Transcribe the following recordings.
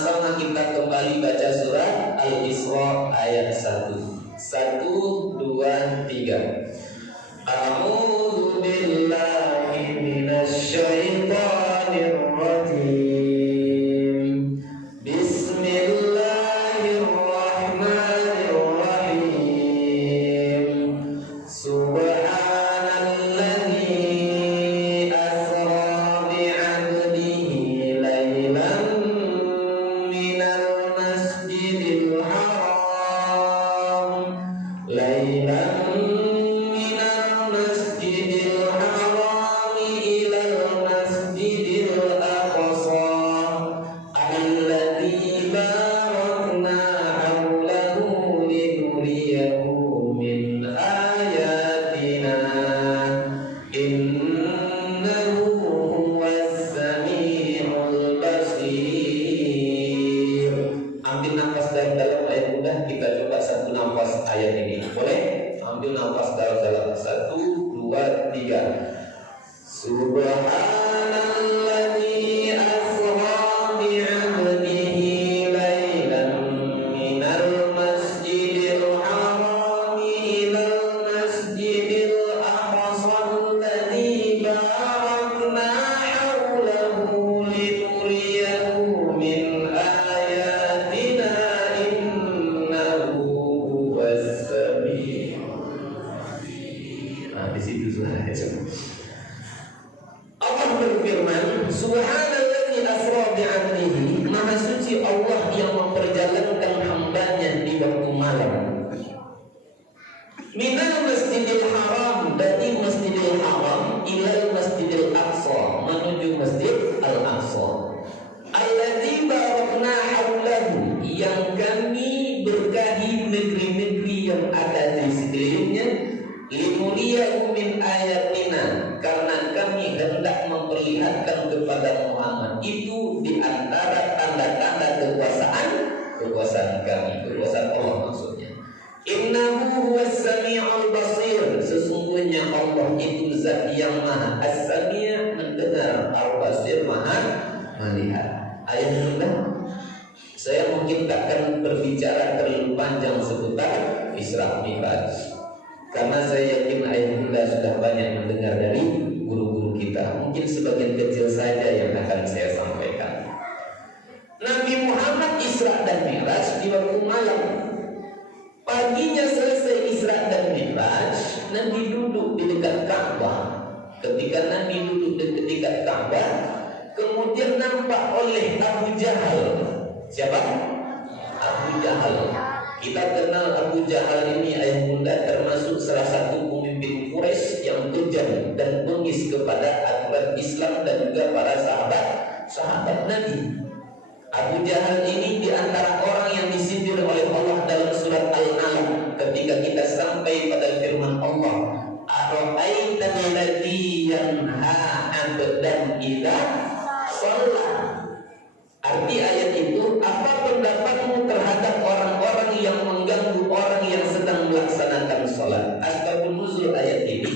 Sama-sama kita kembali baca surat Al-Isra ayat 1. 1, 2, 3. A'udzu billahi minasy syaithanir rajim. Bismillahirrahmanirrahim. Subhanalladzi asra bi'abdihi lailan minal masjidil haram lailan Subhanalladzi asra bi'abdihi lailan minal masjidil haram ilal masjidil aqsa alladzi barakna hawlahu linuriyahu min ayatina innahu huwas sami'ul basir. Nah, di situ sudah berfirman, Subhanalladzi asra bi'abdihi, maha suci Allah yang memperjalankan hambanya di waktu malam. Minal masjidil haram, dari masjidil haram ilal masjidil aqsa, menuju masjid al-aqsa. Alladzi barakna haulahu, yang kami berkahi negeri-negeri yang ada di sekelilingnya. Linuriyahu min ayatina, karena kami hendak memperlihatkan kepada Muhammad itu di antara tanda-tanda kekuasaan kami, kekuasaan Allah maksudnya. Innahu huwas sami'ul basir, sesungguhnya Allah itu zat yang maha as-sami', mendengar, al-basir, maha melihat. Ayat mudah. Saya mungkin takkan berbicara terlalu panjang seputar Isra Mi'raj, karena saya yakin ayah bunda sudah banyak mendengar dari guru-guru kita. Mungkin sebagian kecil saja yang akan saya sampaikan. Nabi Muhammad Isra dan Mi'raj di waktu malam. Paginya selesai Isra dan Mi'raj, Nabi duduk di dekat Ka'bah. Ketika Nabi duduk di dekat Ka'bah, kemudian nampak oleh Abu Jahal. Siapa? Abu Jahal. Kita kenal Abu Jahal ini ayah bunda termasuk salah satu pemimpin Quraisy yang kejam dan bengis kepada aturan Islam dan juga para sahabat Nabi. Abu Jahal ini di antara orang yang disindir oleh Allah dalam surat Al-Alaq ketika kita sampai pada firman Allah, "Ara'aital ladzi yanha 'abdan idza shalla." Arti ayat itu, apa pendapatmu terhadap orang-orang yang mengganggu orang yang sedang melaksanakan sholat? Asbabun nuzul ayat ini,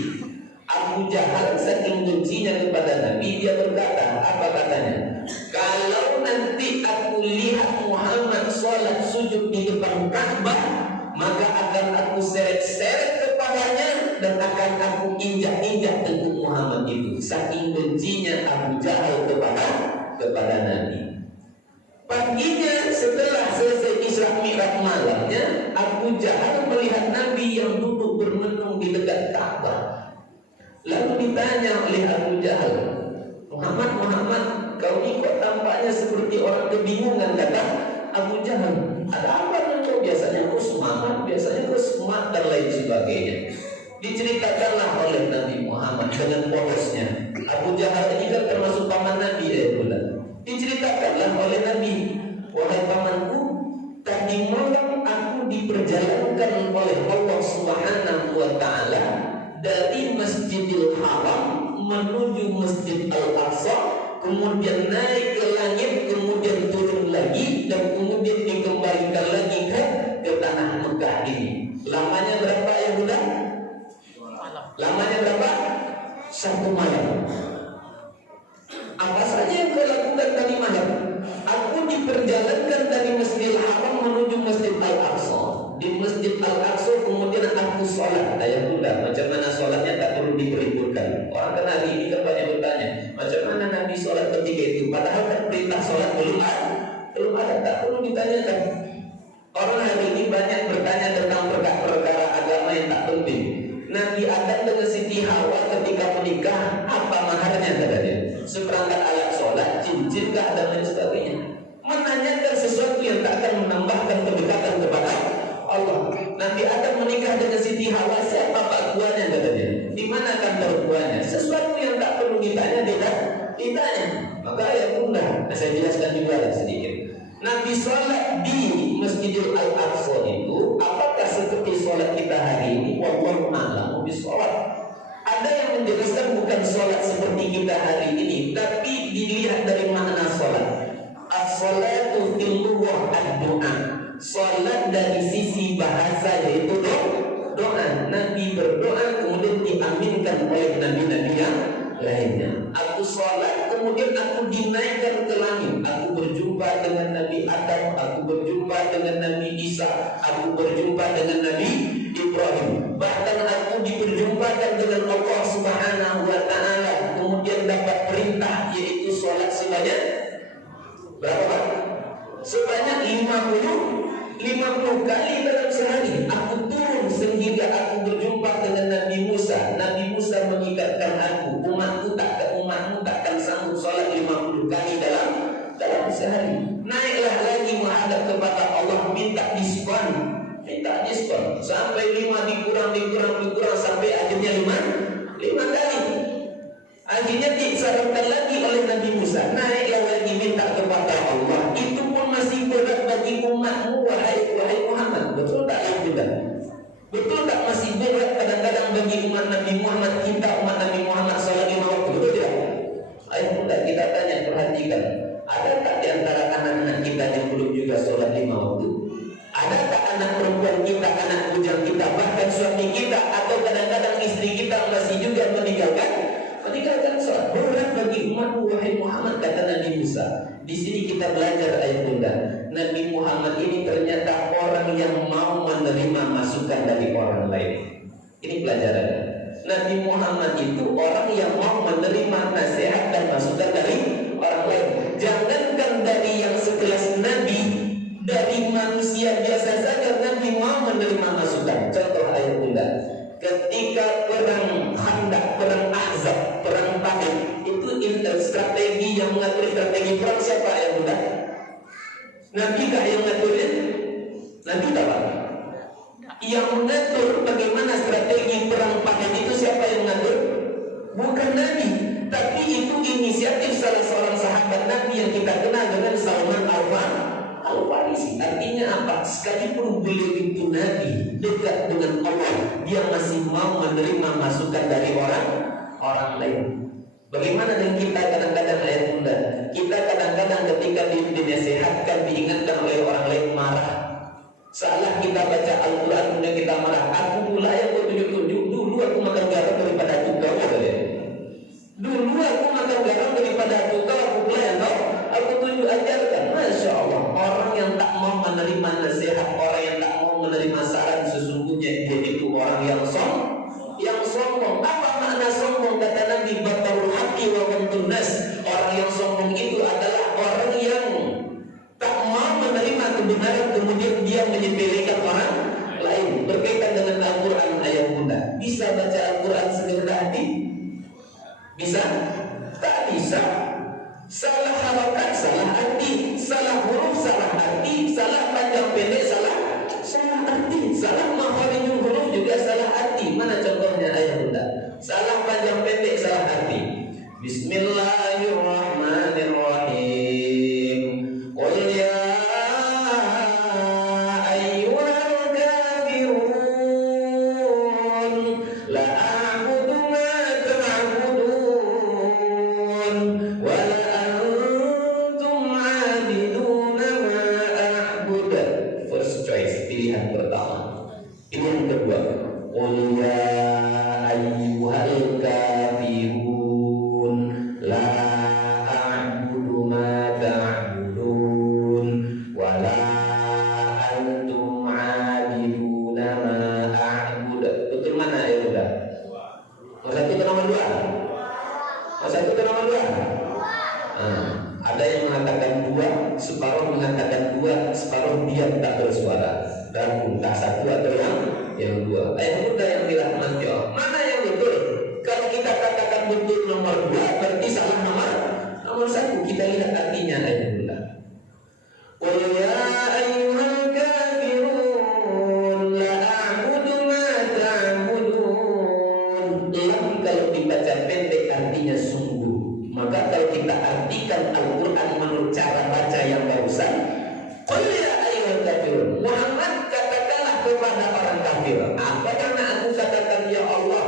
Abu Jahal saking bencinya kepada Nabi, dia berkata, apa katanya? Kalau nanti aku lihat Muhammad sholat sujud di depan Ka'bah, maka akan aku seret-seret kepadanya dan akan aku injak-injak tubuh Muhammad itu. Saking bencinya Abu Jahal kepada Nabi. Paginya setelah selesai Isra Mi'raj malamnya, Abu Jahal melihat Nabi yang duduk bermenung di dekat Ka'bah. Lalu ditanya oleh Abu Jahal, Muhammad, kau ini kok tampaknya seperti orang kebingungan, kata Abu Jahal. Ada apa engkau? Biasanya kau semangat, biasanya kau semangat dan lain sebagainya. Diceritakanlah oleh Nabi Muhammad dengan polosnya. Abu Jahal ini kan termasuk paman Nabi ya bulan. Diceritakanlah oleh Nabi, wahai pamanku, tadi malam aku diperjalankan oleh Allah Subhanahu wa Ta'ala dari Masjidil Haram menuju Masjid Al-Aqsa, kemudian naik ke langit, kemudian turun lagi, dan kemudian dikembalikan lagi ke tanah Mekah ini. Lamanya berapa ya Bunda? Lamanya berapa? 1 malam. Apa saja yang kau lakukan tadi malam? Aku berjalankan dari Masjidil Haram menuju Masjid Al-Aqsa. Di Masjid Al-Aqsa kemudian aku sholat. Ayah bunda, macam mana sholatnya tak perlu diperintahkan. Orang kan hari ini kan banyak bertanya, macam mana Nabi sholat ketika itu? Padahal kan perintah sholat belum ada, tak perlu ditanyakan. Orang hari ini banyak bertanya tentang perkara agama yang tak penting. Nabi Adam dengan Siti Hawa ketika menikah, apa maharnya katanya? Seperangkat alat sholat, cincin kah, dan lain sebagainya. Menanyakan sesuatu yang tak akan menambahkan kedekatan kepada Allah. Nabi Adam menikah dengan Siti Hawa, siapa pak tuanya katanya? Di mana kantor tuanya? Sesuatu yang tak perlu ditanya, ditanya. Maka ya bunda, saya jelaskan juga sedikit. Nabi sholat di Masjidil Al-Aqsa itu apakah seperti sholat kita hari ini? Wallahu a'lam bishawab. Ada yang menjelaskan bukan sholat seperti kita hari ini, tapi dilihat dari makna sholat. As-sholatu fil lughah ad-du'a. Sholat dari sisi bahasa yaitu doa. Nabi berdoa kemudian diaminkan oleh nabi-nabi yang lainnya. Aku sholat kemudian aku dinaikkan ke langit. Aku berjumpa dengan Nabi Adam, aku berjumpa dengan Nabi Isa, aku berjumpa dengan Nabi Ibrahim. Bahkan aku diperjumpakan dengan Allah Subhanahu wa ta'ala. Kemudian dapat perintah yaitu sholat sebanyak berapa? Sebanyak 50 kali dalam sehari. Aku turun sehingga aku berjumpa dengan Nabi Musa. Nabi Musa mengikatkan aku, umatmu takkan sanggup sholat 50 kali dalam sehari. Naiklah lagi menghadap kepada Allah, minta diskon sampai 5 dikurang sampai akhirnya 5 kali. Akhirnya disyaratkan lagi oleh Nabi Musa, naiklah lagi minta kepada Allah. Itu pun masih berat bagi umatmu, wahai Muhammad. Betul tak ya bunda? Betul tak masih berat kadang-kadang bagi umat Nabi Muhammad, kita umat Nabi Muhammad salat 5 waktu? Betul tidak? Ayo bunda, kita tanya, perhatikan. Ada tak di antara anak-anak kita yang belum juga sholat 5 waktu? Ada tak anak perempuan kita, anak bujang kita, bahkan suami kita, atau kadang-kadang istri kita masih juga meninggalkan sholat? Berat bagi umatmu, wahai Muhammad, kata Nabi Musa. Di sini kita belajar ayat bunda. Nabi Muhammad ini ternyata orang yang mau menerima masukan dari orang lain. Ini pelajaran. Nabi Muhammad itu orang yang mau menerima nasihat dan masukan dari orang lain. Jangankan dari yang sekelas Nabi, dari manusia biasa saja Nabi mau menerima masukan. Contoh ayat bunda. Ketika perang Khandaq, perang Ahzab, perang Taif, itu strategi yang mengatur strategi perang siapa ya bunda? Nabi kah yang mengaturnya? Nabi tak pak? Yang mengatur bagaimana strategi perang Taif itu siapa yang mengatur? Bukan Nabi, tapi itu inisiatif salah seorang sahabat Nabi yang kita kenal dengan Salman Al-Farisi. Artinya apa? Sekalipun beliau itu Nabi, dekat dengan Allah, dia masih mau menerima masukan dari orang lain. Bagaimana dengan kita kadang-kadang ayat bunda? Kita kadang-kadang ketika dinasihatkan, diingatkan oleh orang lain marah. Salah kita baca Al-Quran kemudian kita marah. Aku pula yang kau tunjuk-tunjuk. Dulu aku makan garam daripada tukau, kalian. Dulu aku makan garam daripada tukau, aku pula yang aku tunjuk ajarkan. Masya Allah, orang yang tak mau menerima nasihat, orang yang tak mau menerima saran, sesungguhnya dia itu orang yang sombong. Apa makna sombong? Kata Nabi, batarul haqqi wa ghamtun nas. Orang yang sombong itu adalah orang yang tak mau menerima kebenaran kemudian dia menyepelekan orang lain. Berkaitan dengan Al-Quran ayat bunda, bisa baca Al-Quran segenap hati? Bisa? Tak bisa. Salah harokat, salah arti. Salah huruf, salah arti. Salah panjang pendek, salah arti. Salah makharijul huruf juga salah arti. Mana contohnya ayat bunda? Salah panjang pendek, salah arti. Bismillahirrahmanirrahim. Qul ya ayyuhal kafirun la a'budu ma ta'budun wa la antum 'abiduna ma a'budu. First choice, pilihan pertama. Pilihan kedua, qul ya ayyuhal kafirun la a'budu ma ta'budun mengatakan dua, separuh diam tak bersuara. Dan tak satu atau yang dua. Ayat muda yang dirahmati Allah. Mana yang betul? Kalau kita katakan betul nomor dua, berarti salah nomor satu. Kita lihat artinya ayat muda. Qul ya ayyuhal kafirun la a'budu ma ta'budun. Lam kalau dibaca pendek artinya sungguh. Maka kalau kita artikan Al-Quran menurut cara baca yang barusan, qul ya ayyuhal kafirun, Muhammad katakanlah kepada orang kafir, apa yang aku katakan ya Allah,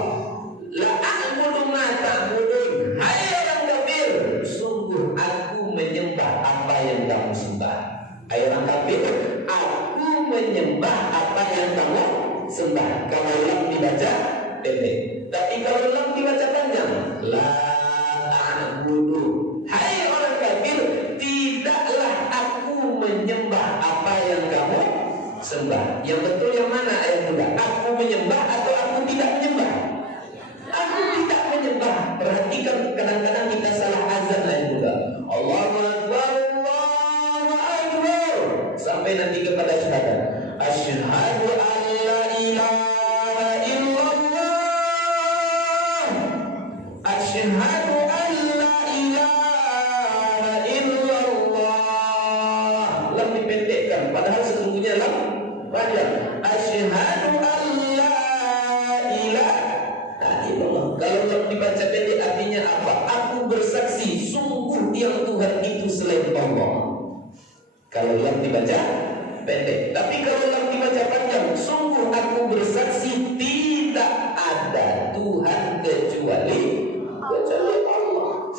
la a'budu ma ta'budun. Hai orang kafir, sungguh aku menyembah apa yang kamu sembah. Hai orang kafir, aku menyembah apa yang kamu sembah. Kalau lam dibaca pendek, tapi kalau lam dibaca panjang, la a'budu. Hai orang kafir, tidaklah aku menyembah apa yang kamu sembah. Yang betul yang mana ayat muda? Aku menyembah atau aku tidak menyembah? Aku tidak menyembah. Perhatikan, kadang-kadang kita salah azan ayat muda. Allahu Akbar, Allahu Akbar, sampai nanti kepada syahadat. Asyhadu an la ilaha illallah. Asyhadu an la ilaha illallah. Lam dipendekkan, padahal sesungguhnya lam panjang. Asyhadu an la ilaha illallah. Kalau lam dibaca pendek artinya apa? Aku bersaksi sungguh yang Tuhan itu selain Allah. Kalau lam dibaca pendek. Tapi kalau lam dibaca panjang, sungguh aku bersaksi tidak ada Tuhan kecuali Allah.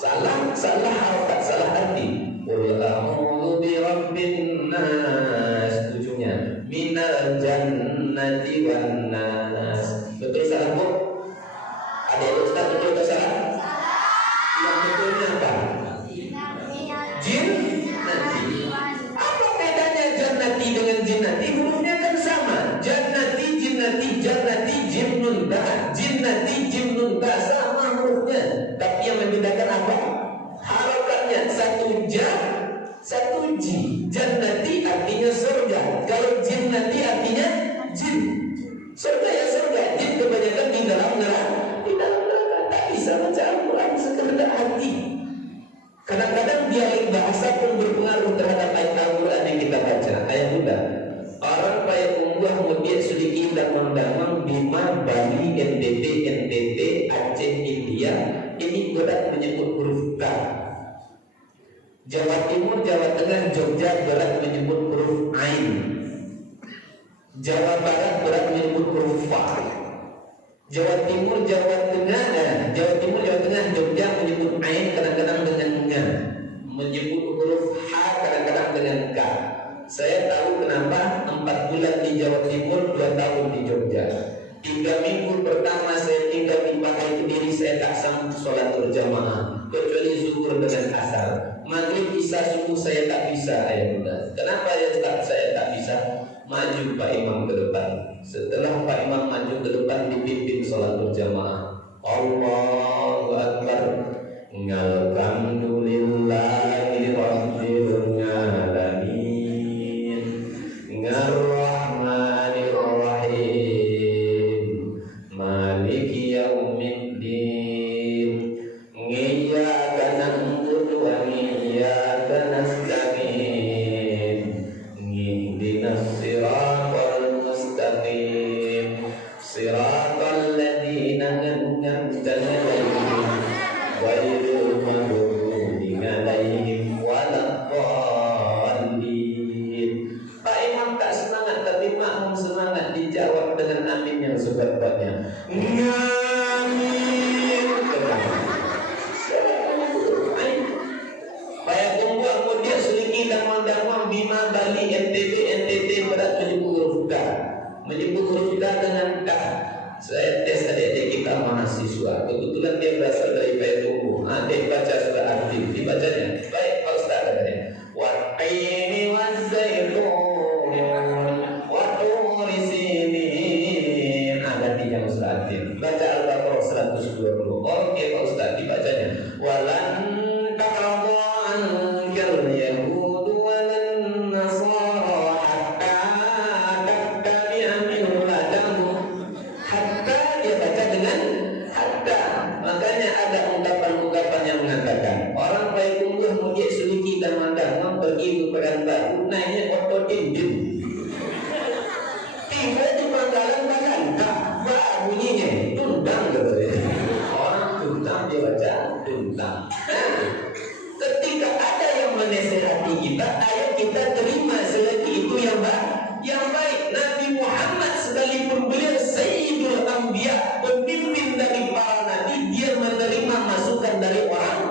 Salah harokat, salah arti. Qul a'udzu birabbin nas, ujungnya minal jannati wan nas. Betul salah bu? Ada yang ustaz betul atau salah? Yang betulnya apa? Jinnati. Apa bedanya jannati dengan jinnati? Hurufnya kan sama. Jannati, jinnati, jannati, jinnun ta, jinnati, jinnun ta, sama hurufnya. Tapi yang membedakan apa? Harokatnya. Satu ja, satu ji. Jannati artinya surga. Kalau jinnati artinya jin. Surga ya surga. Jin kebanyakan di dalam neraka. Di dalam neraka. Tak bisa baca Al-Quran sekehendak hati. Kadang-kadang dialek bahasa pun berpengaruh terhadap ayat Al-Quran yang kita baca. Ayat muda. Orang payah unggah mudiat sedikit dan mendamang Bima, Bali, NTT, Aceh, India. Ini berat menyebut huruf K. Jawa Timur, Jawa Tengah, Jogja berat menyebut huruf Ain. Jawa Barat berat menyebut huruf Fa. Jawa Timur, Jawa Tengah, Jogja menyebut Ain kadang-kadang dengan Nga, menyebut huruf H kadang-kadang dengan K. Saya tahu kenapa 4 bulan di Jawa Timur, 2 tahun di Jogja. 3 minggu pertama saya tinggal di Pakai Kediri, saya tak sanggup sholat berjamaah kecuali zuhur dengan asar. Maghrib isya subuh saya tak bisa. Ayat muda. Kenapa saya tak bisa? Maju Pak Imam ke depan. Setelah Pak Imam maju ke depan dipimpin sholat berjamaah. Allahu Akbar. Alhamdulillahi Rabbil Alamin. Ar-Rahmanir Rahim. Maliki Yaumiddin. Iyyaka na'budu wa iyyaka nasta'in. Ihdinas siratal mustaqim. Siratal ladzina an'amta 'alaihim ghairil maghdubi 'alaihim waladdallin. Pak Imam tak semangat, tapi makmum semangat, dijawab dengan amin yang sebat-batnya. Amin. Bayar kumpul kemudian seliki dan mandamam Bima, Bali, NTT berat menyebut huruf K. Menyebut huruf K dengan K. Saya tes adik-adik kita mahasiswa. Kebetulan dia berasal dari Payakumbuh. Adik baca sudah aktif. Dibacanya. Baik Pak Ustaz katanya. Wat-tini waz-zaitun wa turi sinin. Ganti yang sudah aktif. Baca Al-Baqarah 120. Oke Pak Ustaz, dibacanya. Walan ta'adha ankal yahudu walan Pekanbaru naiknya oto dinding. Tiba di Pangkalan Baganda, bunyinya tundang katanya. Orang tundang dia baca tundang. Nah, ketika ada yang menasihati kita, ayo kita terima selagi itu yang baik. Nabi Muhammad sekalipun beliau Sayyidul Anbiya, pemimpin dari para nabi, dia menerima masukan dari orang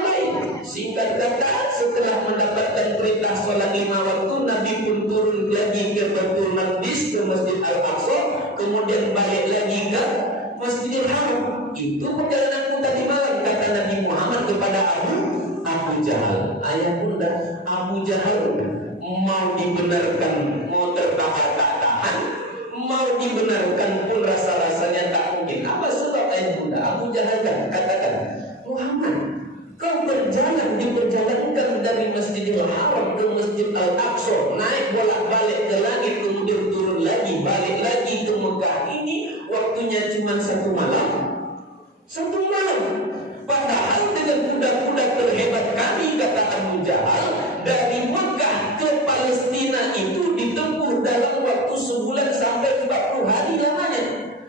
lain. Singkat kata, setelah mendapatkan perintah sholat 5 waktu, Nabi pun turun lagi ke Baitul Maqdis, ke Masjid Al-Aqsa, kemudian balik lagi ke Masjidil Haram. Itu perjalananku tadi malam, kata Nabi Muhammad kepada Abu Jahal. Ayah bunda, Abu Jahal mau dibenarkan, mau tertahan tak tahan, mau dibenarkan pun rasa-rasanya tak mungkin. Apa sebab ayah bunda? Abu Jahal katakan, Muhammad, kau berjalan, diperjalankan dari Masjidil Haram ke Masjid Al-Aqsa, naik bolak-balik ke langit, kemudian turun lagi, balik lagi ke Mekah. Ini waktunya cuma 1 malam. 1 malam. Padahal dengan kuda-kuda terhebat kami, kata Abu Jahal, dari Mekah ke Palestina itu ditempuh dalam waktu sebulan sampai 40 hari lamanya.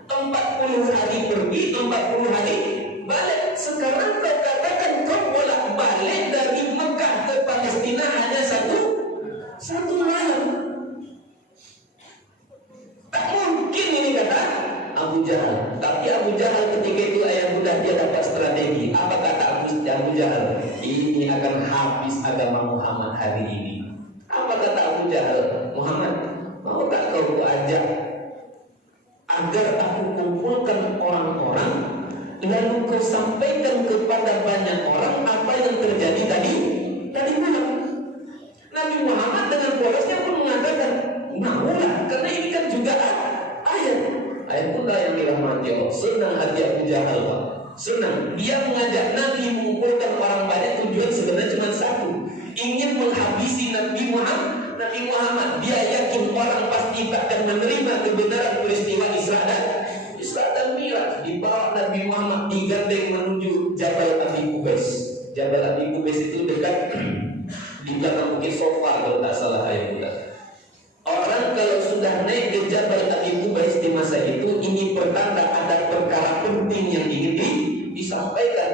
40 hari pergi, 40 hari balik. Sekarang kau katakan kau bolak-balik dari Mekah ke Palestina hanya satu malam. Tak mungkin ini, kata Abu Jahal. Tapi Abu Jahal ketika itu ayah bunda dia dapat strategi. Apa kata Abu Jahal? Ini akan habis agama Muhammad hari ini. Apa kata Abu Jahal? Muhammad, mau tak kau ajak agar aku kumpulkan orang-orang, lalu kau sampaikan kepada banyak orang apa yang terjadi tadi malam. Nabi Muhammad dengan polosnya pun mengatakan, maulah, karena ini kan juga ayat pula yang dirahmati Allah. Senang hati Abu Jahal, Pak. Senang. Dia mengajak Nabi mengumpulkan orang banyak, tujuan sebenarnya cuma satu, ingin menghabisi Nabi Muhammad. Dia yakin orang pasti takkan menerima kebenaran peristiwa Isra dan Mi'raj. Dibawa Nabi Muhammad digandeng menuju Jabal Abi Qubais. Jabal Abi Qubais itu dekat di belakang Bukit Sofa kalau tak salah ayat kita. Orang kalau sudah naik ke Jabal Abi Qubais di masa itu, ini pertanda ada perkara penting yang ingin disampaikan.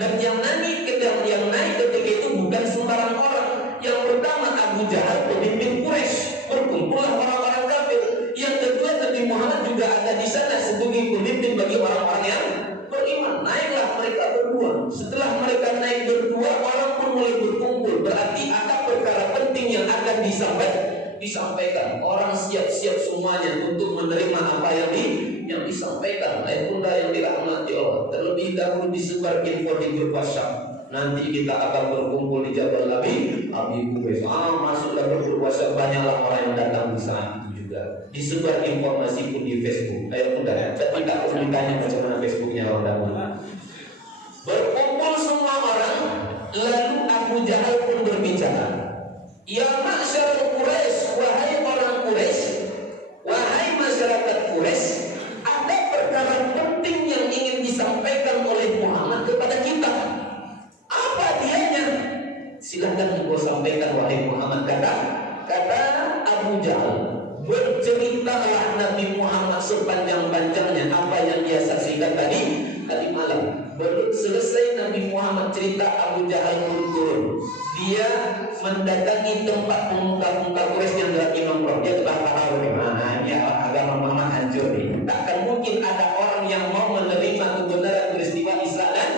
Dan yang naik ketika itu bukan sembarang orang. Yang pertama Abu Jahal, pemimpin Quraisy, berkumpullah orang-orang kafir. Yang kedua Nabi Muhammad juga ada di sana sebagai pemimpin bagi orang-orang yang beriman. Naiklah mereka berdua. Setelah mereka naik berdua, orang pun mulai berkumpul. Berarti ada perkara penting yang akan disampaikan. Orang siap-siap semuanya untuk menerima apa yang disampaikan. Ayat bunda yang dirahmati Allah, terlebih dahulu disebar info di grup WhatsApp. Nanti kita akan berkumpul di Jabal Abi Qubais. Masuklah ke grup WhatsApp, banyaklah orang yang datang di saat itu juga. Disebar informasi pun di Facebook. Ayat bunda, tapi tak perlu ditanya macam mana Facebooknya orang dapat. Berkumpul semua orang, lalu Abu Jahal pun berbicara. Ya ma'syar Quraisy, wahai orang Quraisy, wahai masyarakat Quraisy, ada perkara penting yang ingin disampaikan oleh Muhammad kepada kita. Apa dianya? Silakan engkau sampaikan wahai Muhammad, kata Abu Jahal. Berceritalah Nabi Muhammad sepanjang-panjangnya apa yang dia saksikan tadi malam. Belum selesai Nabi Muhammad cerita, Abu Jahal turun. Dia mendatangi tempat pemuka-pemuka Quraisy yang lagi nongkrong. Dia telah tahu bagaimana ini agama Muhammad hancur nih. Takkan mungkin ada orang yang mau menerima kebenaran peristiwa Isra dan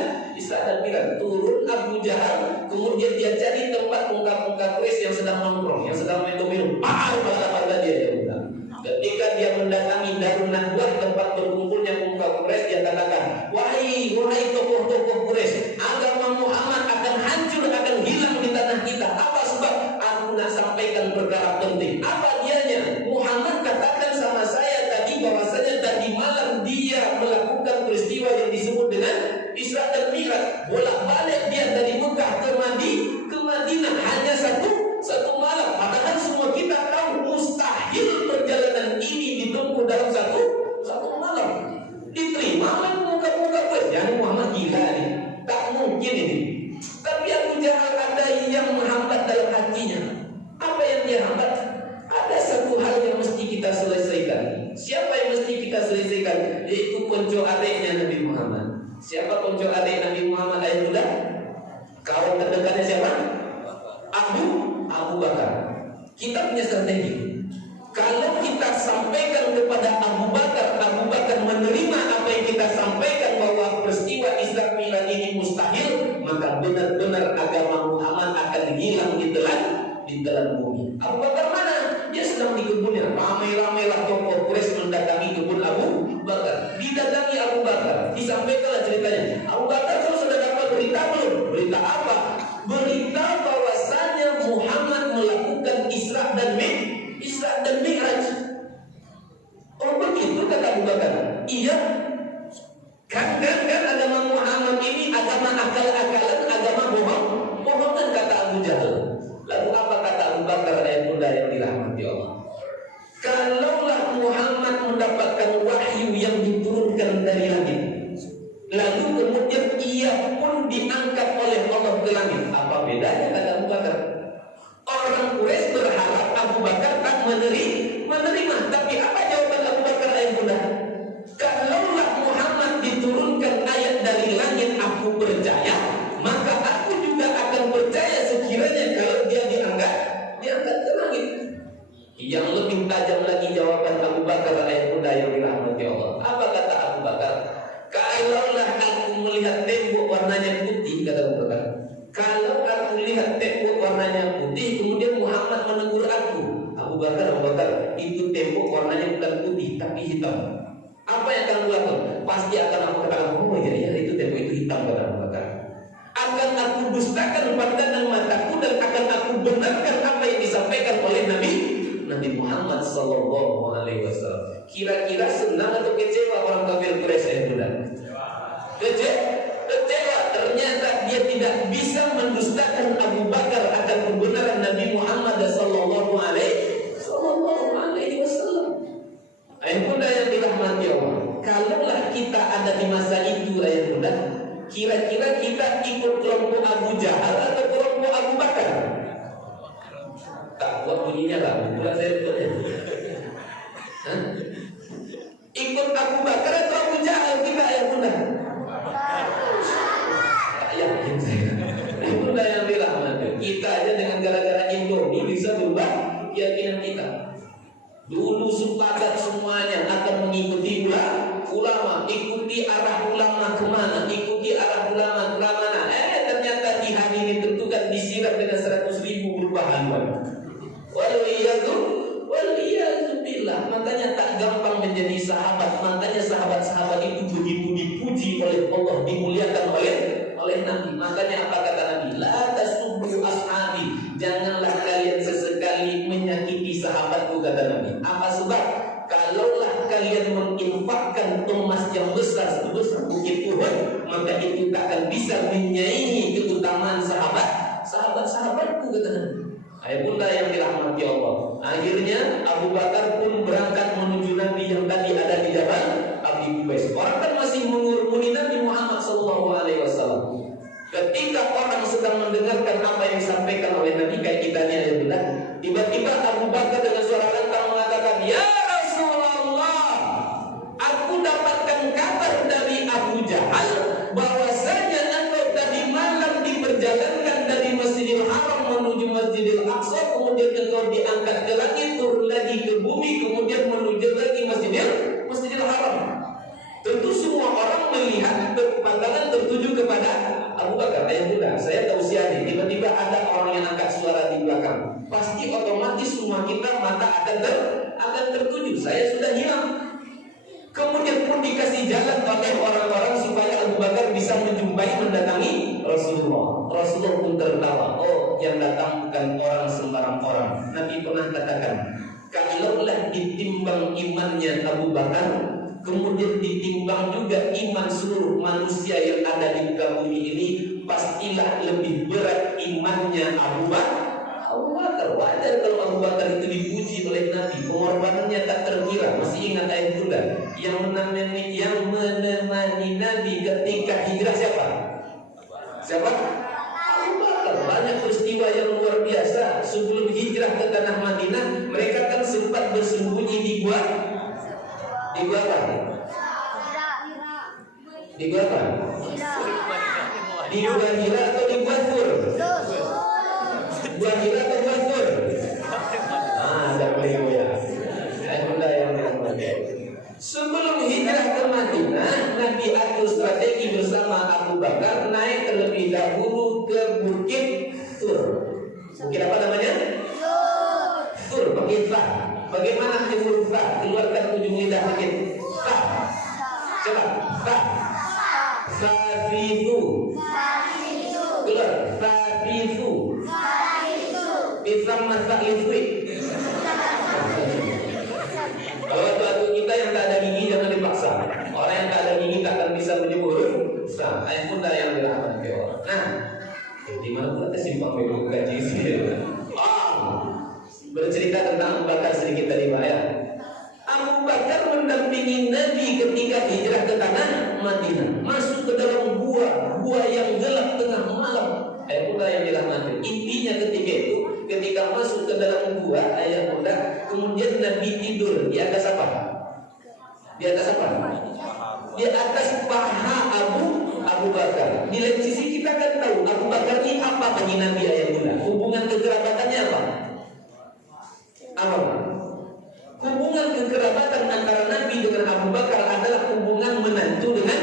Mi'raj. Turun Abu Jahal, kemudian dia cari tempat pemuka-pemuka Quraisy yang sedang nongkrong, yang sedang minum. Pada dia bilang. Ketika dia mendatangi Darun Nadwah, tempat berkumpulnya pemuka Quraisy, dia katakan, wahai tokoh-tokoh Quraisy, agama Muhammad akan hancur, akan hilang di tanah kita. Apa sebab? Aku nak sampaikan perkara penting. Apa dianya? Muhammad katakan sama saya tadi bahwasanya tadi malam dia melakukan peristiwa yang disebut dengan Isra dan Mi'raj. Bolak-balik dia dari Mekah ke Madinah hanya satu malam. Padahal semua kita tahu mustahil perjalanan ini ditempuh dalam satu malam. Diterima oleh muka-muka Quraisy. Yang Muhammad gila nih, tak mungkin ini. Tapi Abu Jahal ada yang menghambat dalam hatinya. Kita punya strategi. Kalau kita sampaikan kepada Abu Bakar, Abu Bakar menerima apa yang kita sampaikan bahwa peristiwa Isra Mi'raj ini mustahil, maka benar-benar agama Muhammad akan hilang di telan bumi. Abu Bakar mana? Dia sedang di kebunnya. Ramai-ramailah tokoh Quraisy mendatangi kebun Abu Bakar. Didatangi Abu Bakar. Disampaikanlah ceritanya. Abu Bakar kalau sudah dapat berita belum? Berita apa? Berita bahwasanya Muhammad melakukan Isra dan Mi'raj. Oh begitu kata Abu Bakar. Iya. Kan agama Muhammad ini agama akal-akalan, agama bohongan kata Abu Jahal. Lalu apa kata Abu Bakar ayat bunda yang dirahmati Allah? Kalaulah Muhammad mendapatkan wahyu yang diturunkan dari langit, lalu kemudian ia pun diangkat oleh Allah ke langit, apa bedanya kata Abu Bakar? Orang Quraisy berharap Abu Bakar tak menerima, tapi apa jawaban Abu Bakar ayat bunda? Kalaulah Muhammad diturunkan ayat dari langit, aku percaya, maka aku juga akan percaya sekiranya kalau dia diangkat ke langit. Yang lebih tajam lagi jawaban Abu Bakar ayat bunda yang dirahmati Allah. Apa kata Abu Bakar? Kalaulah aku melihat tembok warnanya putih, kata Abu Bakar. Kalau aku lihat tembok warnanya putih, kemudian Muhammad menegur aku, Abu Bakar, itu tembok warnanya bukan putih tapi hitam. Apa yang akan aku lakukan? Pasti akan aku katakan, oh ya itu tembok itu hitam, kata Abu Bakar. Akan aku dustakan pandangan mataku dan akan aku benarkan apa yang disampaikan oleh Nabi Muhammad Sallallahu Alaihi Wasallam. Kira-kira senang atau kecewa orang kafir Quraisy ya bunda? Kecewa. Ternyata dia tidak bisa mendustakan Abu Bakar akan kebenaran Nabi Muhammad Sallallahu Alaihi Wasallam. Ayat bunda yang dirahmati Allah. Kalaulah kita ada di masa itu ayat bunda, kira-kira kita ikut kelompok Abu Jahal atau kelompok Abu Bakar? Tak kuat bunyinya lah, bukan saya betul ya. Ikut Abu Bakar atau Abu Jahal kita ayat bunda? Tak yakin saya. Ayat bunda yang dirahmati. Kita aja dengan gara-gara Indomie bisa berubah keyakinan kita. Dulu sepakat semuanya akan mengikuti ulama, ikuti arah ulama kemana, ikuti arah ulama kemana. Ternyata di hari ini tentukan disiram dengan 100.000 berubah haluan. Waliyahzubillah. Makanya tak gampang menjadi sahabat. Makanya sahabat-sahabat itu begitu dipuji oleh Allah, dimuliakan oleh Nabi. Makanya apa kata Nabi? La tasubbu ashabi. Janganlah kalian sesekali menyakiti sahabatku, kata Nabi. Apa sebab? Kalaulah kalian menginfakkan emas yang besar sebesar bukit Uhud, maka itu tak akan bisa menyaingi keutamaan sahabatku, kata Nabi. Ayat bunda yang dirahmati Allah. Akhirnya Abu Bakar pun berangkat menuju Nabi yang tadi ada di Jabal Abi Qubais. Orang kan masih mengurumuni Nabi Muhammad SAW. Ketika orang sedang mendengarkan apa yang disampaikan oleh Nabi kayak kita nih ayat bunda, tiba-tiba Abu Bakar dengan suara lantang mengatakan, Ya Rasulullah, aku dapatkan kabar dari Abu Jahal bahwasanya engkau tadi malam diperjalankan dari Masjidil Haram menuju Masjidil Aqsa, kemudian engkau diangkat ke langit, turun lagi ke bumi, kemudian menuju lagi Masjidil Haram. Tentu semua orang melihat pandangan tertuju kepada Abu Bakar. Ayat bunda, saya tahu siapa. Tiba-tiba ada orang yang angkat suara di belakang, pasti otomatis semua kita mata akan tertuju. Saya sudah hilang. Kemudian pun dikasih jalan oleh orang-orang supaya Abu Bakar bisa mendatangi Rasulullah. Rasulullah pun tertawa. Oh, yang datang bukan orang sembarang orang. Nabi pernah katakan, kalaulah ditimbang imannya Abu Bakar, kemudian ditimbang juga iman seluruh manusia yang ada di muka bumi ini, pastilah lebih berat imannya Abu Bakar. Wajar kalau Abu Bakar itu dipuji oleh Nabi, pengorbanannya tak terkira. Masih ingat ayat bunda yang menemani Nabi ketika hijrah siapa? Abu Bakar. Banyak peristiwa yang luar biasa. Sebelum hijrah ke tanah Madinah, mereka kan sempat bersembunyi di gua apa? Di gua apa? Di gua Hira atau di gua Tur? Gua Hira atau gua Tur? fa. Bagaimana huruf fa? Keluarkan ujung lidah sedikit. Fa. Coba. Fa. Fafifu. Keluar. Fafifu. Bisa masak listrik. Kalau waktu kita yang tak ada gigi jangan dipaksa. Orang yang tak ada gigi tak akan bisa menyebut huruf fa. Ayat Bunda yang dirahmati ke orang. Nah, di mana pula kita simpang dulu kaji sih. Bercerita tentang Abu Bakar sedikit tadi Pak ya. Abu Bakar mendampingi Nabi ketika hijrah ke tanah Madinah, masuk ke dalam gua yang gelap tengah malam. Ayat Bunda yang dirahmati. Intinya ketika itu, ketika masuk ke dalam gua, ayat Bunda, kemudian Nabi tidur di atas apa? Di atas apa? Di atas paha Abu Bakar. Di lain sisi kita kan tahu Abu Bakar ini apa bagi Nabi ayat Bunda? Hubungan kekerabatannya apa? Apa? Hubungan kekerabatan antara Nabi dengan Abu Bakar adalah hubungan menantu dengan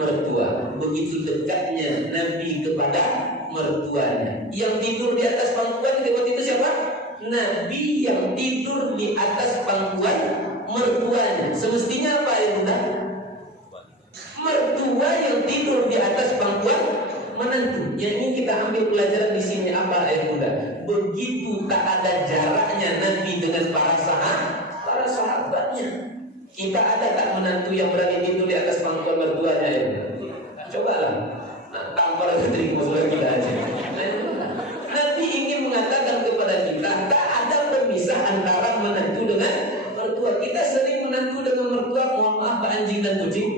mertua. Begitu dekatnya Nabi kepada mertuanya. Yang tidur di atas pangkuan waktu itu siapa? Nabi yang tidur di atas pangkuan mertuanya. Semestinya apa ya Bunda? Mertua yang tidur di atas pangkuan menantu. Yang ingin kita ambil pelajaran di sini apa ya Bunda? Begitu tak ada jaraknya Nabi dengan para sahabatnya. Kita ada tak menantu yang berani tidur di atas pangkuan mertuanya ya Bunda? Cobalah. Tampar dari musuh kita aja. Nabi ingin mengatakan kepada kita, tak ada pemisah antara menantu dengan mertua. Kita sering menantu dengan mertua, mohon maaf Pak anjing dan kucing.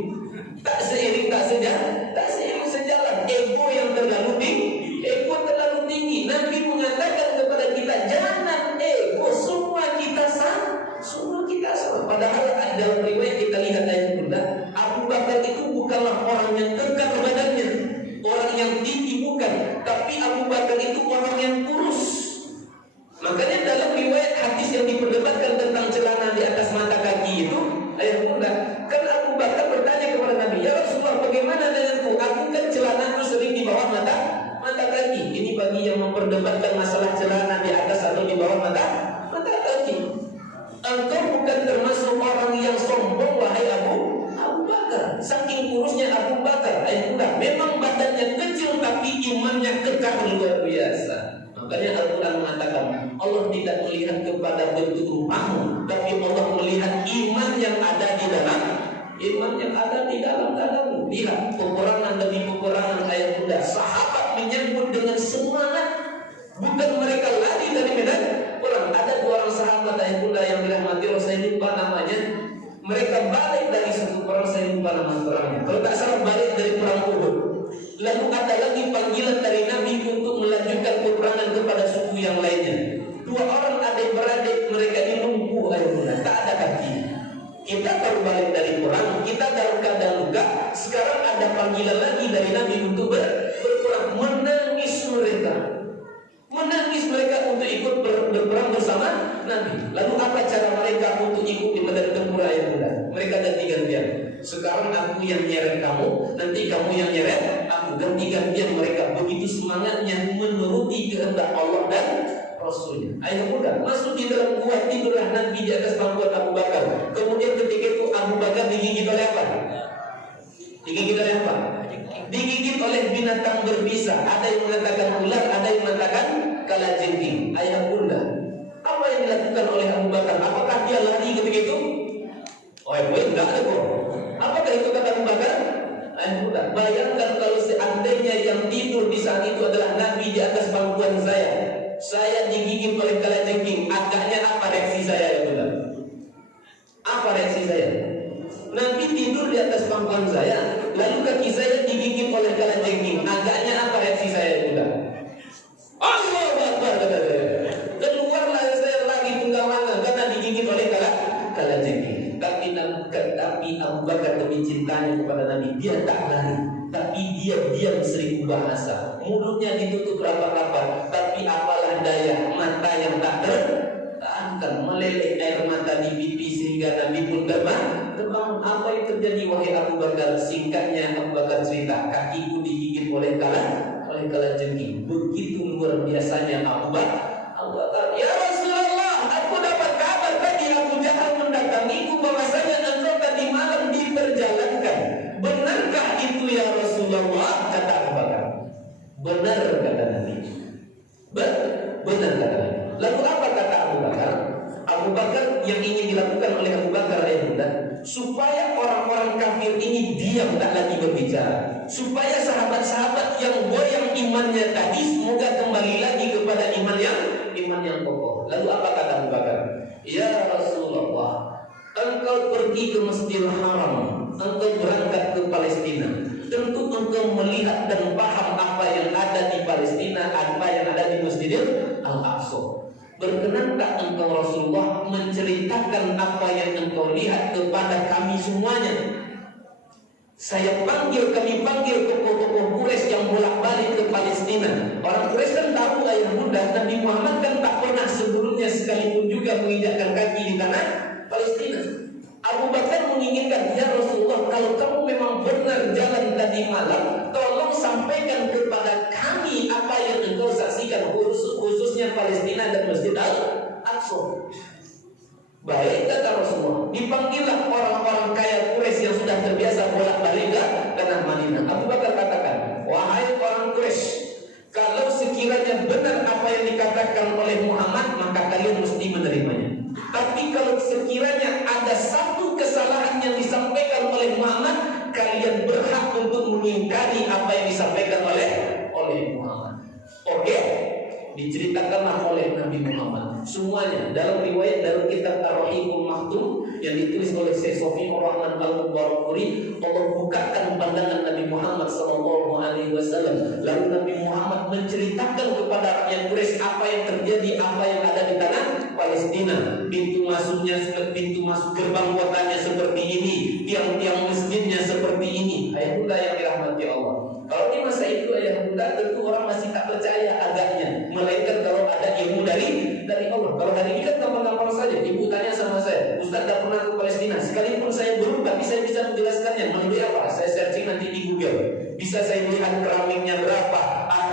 Tak seiring, tak sejalan. Ego yang terlalu tinggi. Nabi mengatakan kepada kita, jangan ego. Semua kita sama. Padahal dalam riwayat kita lihat ayat Bunda, Abu Bakar itu bukanlah orang yang kekar badannya, orang yang tinggi bukan, tapi Abu Bakar itu orang yang kurus. Makanya dalam riwayat hadis yang diperdebatkan tentang celana di atas mata kaki itu, ayat Bunda, kan Abu Bakar bertanya kepada Nabi, ya Rasulullah, bagaimana denganku? Aku kan celanaku sering di bawah mata kaki. Ini bagi yang memperdebatkan masalah celana di atas atau di bawah mata kaki. Engkau bukan termasuk orang yang sombong, wahai Abu Bakar. Saking kurusnya Abu Bakar, ayat Bunda, memang badannya kecil tapi imannya kekar luar biasa. Makanya Al-Quran mengatakan Allah tidak melihat kepada bentuk rupamu, tapi Allah melihat iman yang ada di dalam dadamu. Lihat peperangan demi peperangan ayat Bunda, sahabat menyambut dengan semangat. Bukan mereka lari dari medan perang. Ada 2 orang sahabat ayat Bunda yang dirahmati Allah, saya lupa namanya. Mereka balik dari satu perang, saya lupa nama perangnya. Kalau tak salah balik dari perang Uhud. Lalu ada lagi panggilan dari Nabi untuk melanjutkan peperangan kepada suku yang lainnya. 2 orang adik-beradik mereka ini lumpuh ayat Bunda, tak ada kaki. Kita baru balik dari perang, kita dalam keadaan luka. Sekarang ada panggilan lagi dari Nabi untuk berperang. Menangis mereka untuk ikut berperang bersama Nabi. Lalu apa cara mereka untuk ikut di medan tempur ayat Bunda? Mereka ganti-gantian. Sekarang aku yang nyeret kamu, nanti kamu yang nyeret aku. Ganti-gantian mereka. Begitu semangatnya menuruti kehendak Allah dan Rasulnya. Ayat Bunda masuk di dalam gua, tidurlah Nabi di atas pangkuan Abu Bakar. Kemudian ketika itu Abu Bakar digigit oleh apa? Digigit oleh binatang berbisa. Ada yang mengatakan ular, ada yang mengatakan kalajengking. Ayah Bunda, apa yang dilakukan oleh Abu Bakar? Apakah dia lari ketika itu? Enggak ada kok. Apakah itu kata Abu Bakar? Ayah Bunda, bayangkan kalau seandainya yang tidur di saat itu adalah Nabi di atas pangkuan saya digigit oleh kalajengking. Agaknya apa reaksi saya ya Bunda? Apa reaksi saya? Nabi tidur di atas pangkuan saya, lalu kaki saya digigit oleh kalajengking. Agaknya apa reaksi saya Bunda? Allahu Akbar, kata saya. Keluarlah saya lagi tunggawangan karena digigit oleh kalajengking. Tapi Abu Bakar demi cintanya kepada Nabi, dia tak lari, tapi dia diam 1000 bahasa. Mulutnya ditutup rapat-rapat, tapi apalah daya, mata yang tak tertahankan, meleleh air mata di pipi sehingga Nabi pun terbangun. Apa yang terjadi wahai Abu Bakar? Singkatnya Abu Bakar cerita, kakiku digigit oleh kalajengking. Begitu luar biasanya Abu Bakar. Ya Rasulullah, aku dapat kabar Lalu apa kata Abu Bakar? Abu Bakar yang ingin dilakukan oleh Abu Bakar ya Bunda, supaya orang-orang kafir ini diam tak lagi berbicara, supaya sahabat-sahabat yang goyang imannya tadi semoga kembali lagi kepada iman yang kokoh. Lalu apa kata Abu Bakar? Ya Rasulullah, engkau pergi ke Masjidil Haram, engkau berangkat ke Palestina, tentu engkau melihat dan paham apa yang ada di Palestina, apa yang ada di Masjidil Al-Aqsa. Berkenankah engkau Rasulullah menceritakan apa yang engkau lihat kepada kami semuanya? Kami panggil tokoh-tokoh Quraisy yang bolak-balik ke Palestina. Orang Quraisy kan tahu ayah bunda, Nabi Muhammad kan tak pernah sebelumnya sekalipun juga menginjakkan kaki di tanah Palestina. Abu Bakar menginginkan, ya Rasulullah, kalau kamu memang benar jalan tadi malam, tolong sampaikan kepada kami apa yang engkau saksikan, khususnya Palestina dan Masjid Al-Aqsa. Baik, kata Rasulullah. Dipanggillah orang-orang kaya Quraisy yang sudah terbiasa bolak-balik ke tanah Madinah. Abu Bakar katakan, wahai orang Quraisy, kalau sekiranya benar apa yang dikatakan oleh Muhammad, maka kalian mesti menerimanya. Tapi kalau sekiranya ada satu kesalahan yang disampaikan oleh Muhammad, kalian berhak untuk mengingkari apa yang disampaikan oleh Muhammad. Oke? Diceritakanlah oleh Nabi Muhammad semuanya dalam riwayat dalam kitab Ar-Rahimul Maktum yang ditulis oleh Syekh Sofiur Rahman Al-Mubarakfuri. Allah bukakan pandangan Nabi Muhammad SAW. Lalu Nabi Muhammad menceritakan kepada rakyat Quraisy apa yang terjadi, apa yang ada di tanah Palestina. Pintu masuk gerbang kotanya seperti ini, tiang-tiang masjidnya seperti ini. Ayah bunda yang dirahmati Allah. Kalau di masa itu ayah bunda tentu orang masih tak percaya agaknya, melainkan kalau ada ilmu dari Allah. Kalau hari ini kan gampang-gampang saja. Ibu tanya sama saya, Ustaz tak pernah ke Palestina, sekalipun saya belum, tapi saya bisa menjelaskannya. Melalui apa? Saya searching nanti di Google. Bisa saya lihat keramiknya berapa,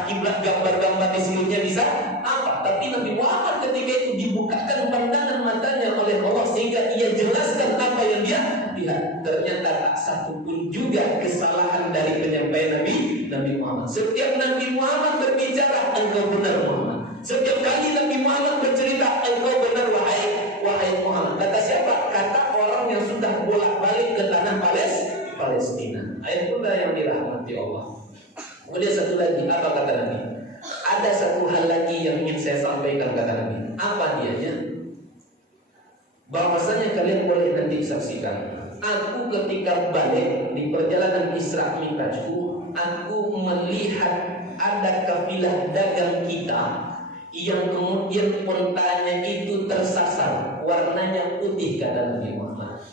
kiblat gambar-gambar di sininya bisa apa. Tapi Nabi Muhammad ketika itu dibukakan pandangan matanya oleh Allah sehingga ia jelaskan apa yang dia lihat. Ternyata tak satu pun juga kesalahan dari penyampaian Nabi Muhammad. Setiap Nabi Muhammad berbicara, engkau benar Muhammad. Setiap kali Nabi Muhammad bercerita, engkau benar wahai Muhammad. Kata siapa? Kata orang yang sudah bolak-balik ke tanah Palestina. Ayat bunda yang dirahmati Allah. Kemudian satu lagi, apa kata Nabi? Ada satu hal lagi yang ingin saya sampaikan, kata Nabi. Apa dianya? Bahwasanya kalian boleh nanti saksikan. Aku ketika balik di perjalanan Isra Mi'rajku, aku melihat ada kafilah dagang kita yang kemudian ontanya itu tersasar, warnanya putih, kata Nabi Muhammad.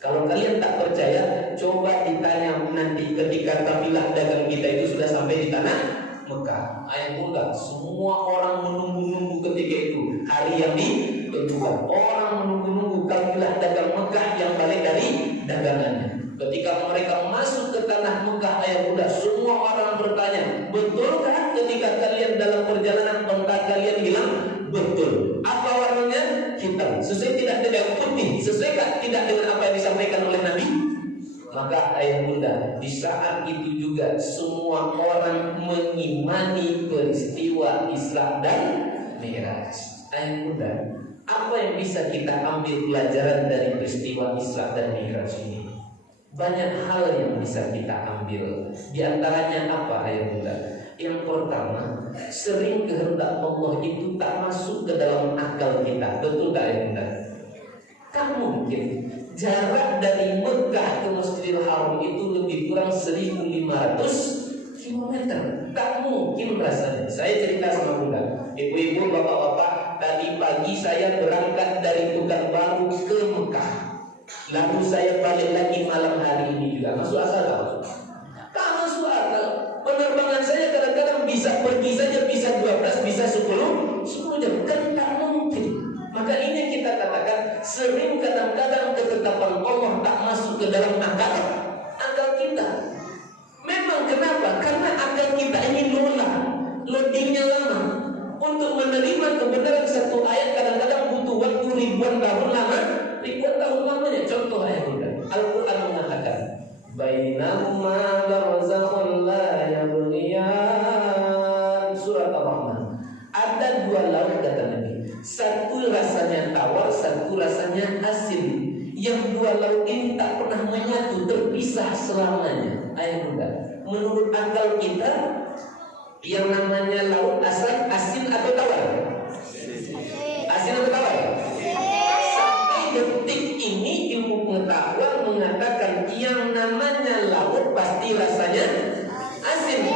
Kalau kalian tak percaya, coba ditanya nanti ketika kafilah dagang kita itu sudah sampai di tanah Mekah. Ayat bunda, semua orang menunggu-nunggu ketika itu hari yang ditentukan. Orang menunggu-nunggu kafilah dagang Mekah yang balik dari dagangannya. Ketika mereka masuk ke tanah Mekah, ayat bunda, semua orang bertanya, betulkah ketika kalian dalam perjalanan onta kalian hilang? Betul. Apa warnanya? Hitam. Sesuai tidak dengan putih? Sesuai tidak dengan apa yang disampaikan oleh Nabi? Maka ayah bunda, di saat itu juga semua orang mengimani peristiwa Isra dan Mi'raj. Ayah bunda, apa yang bisa kita ambil pelajaran dari peristiwa Isra dan Mi'raj ini? Banyak hal yang bisa kita ambil. Di antaranya apa ayah bunda? Yang pertama, sering kehendak Allah itu tak masuk ke dalam akal kita. Betul tak ayah bunda? Tak mungkin. Jarak dari Mekah ke Masjidil Haram itu lebih kurang 1.500 km. Tak mungkin rasanya. Saya cerita sama bunda, ibu-ibu, bapak-bapak, tadi pagi saya berangkat dari Pekanbaru ke Mekah. Lalu saya balik lagi malam hari ini juga. Masuk akal tak? Tak masuk akal. Penerbangan saya kadang-kadang bisa pergi saja, bisa 12, bisa 10 jam. Kan tak mungkin. Maka ini yang kita katakan, sering kadang-kadang ketetapan Allah tak masuk ke dalam akal kita. Memang kenapa? Karena akal kita ini loadingnya lama. Untuk menerima kebenaran satu ayat kadang-kadang butuh waktu ribuan tahun lamanya. Contoh ayat ini, Al-Quran mengatakan, bainahuma barzakhun la yabghiyan. Surat Ar-Rahman. Ada dua laut, kata Nabi. Satu rasanya tawar, satu rasanya asin. Yang dua laut ini tak pernah menyatu, terpisah selamanya. Ayo bunda, menurut akal kita yang namanya laut asal asin atau tawar? Asin atau tawar? Sampai detik ini ilmu pengetahuan mengatakan yang namanya laut pasti rasanya asin.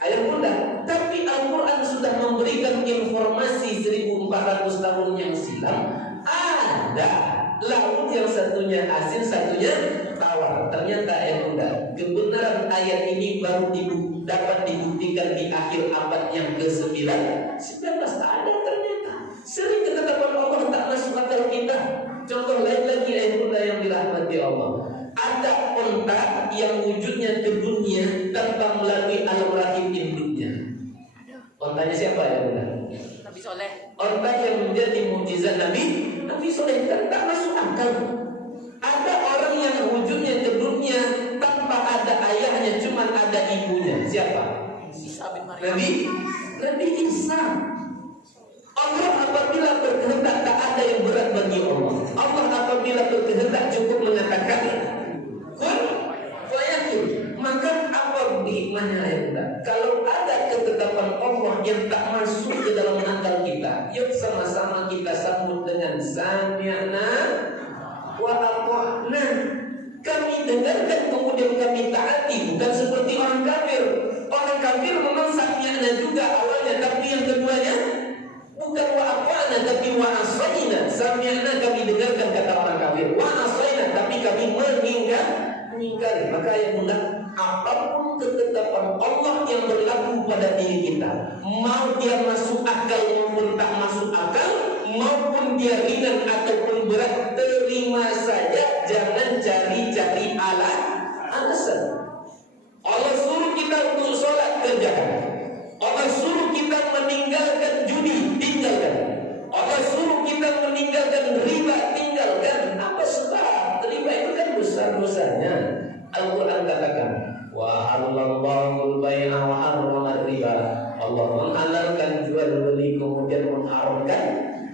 Ayo bunda, tapi Al-Quran sudah memberikan informasi 1400 tahun yang silam ada laut yang satunya asin, satunya tawar. Ternyata bunda, kebenaran ayat ini baru dapat dibuktikan di akhir abad yang ke-19. Ada ternyata. Sering ketetapan Allah tak masuk akal kita. Contoh lain lagi bunda yang dirahmati Allah. Ada onta yang wujudnya ke dunia tanpa melalui alam rahim induknya. Ontanya siapa ya bunda? Nabi Soleh. Onta yang menjadi mukjizat Nabi Soleh, kan tak masuk akal. Ada orang yang wujudnya ke dunia tanpa ada ayahnya, cuma ada ibunya. Siapa? Isa bin Maryam. Nabi Isa. Allah apabila berkehendak tak ada yang berat bagi Allah. Allah apabila berkehendak cukup mengatakan kun fayakun. Maka apa hikmahnya ya bunda? Kalau ada ketetapan Allah yang tak masuk ke dalam akal kita, yuk sama-sama kita sambut dengan sami'na wa ata'na. Kami dengarkan kemudian kami taati, bukan seperti orang kafir. Orang kafir memang sami'na juga awalnya, tapi yang keduanya bukan wa ata'na tapi wa asayna. Sami'na kami dengarkan kata orang kafir, wa asayna tapi kami mengingkari. Maka yang bunda, apapun ketetapan Allah yang berlaku pada diri kita, mau dia masuk akal maupun tak masuk akal, maupun dia ringan ataupun berat, terima saja. Jangan cari-cari alasan. Allah suruh kita untuk sholat, kerjakan. Allah suruh kita meninggalkan judi, tinggalkan. Allah suruh kita meninggalkan riba, tinggalkan. Apa sebab? Riba itu kan besar-besarnya. Al-Quran katakan, wa halallahu al-bai'a wa harrama riba. Allah menghalalkan jual beli kemudian mengharamkan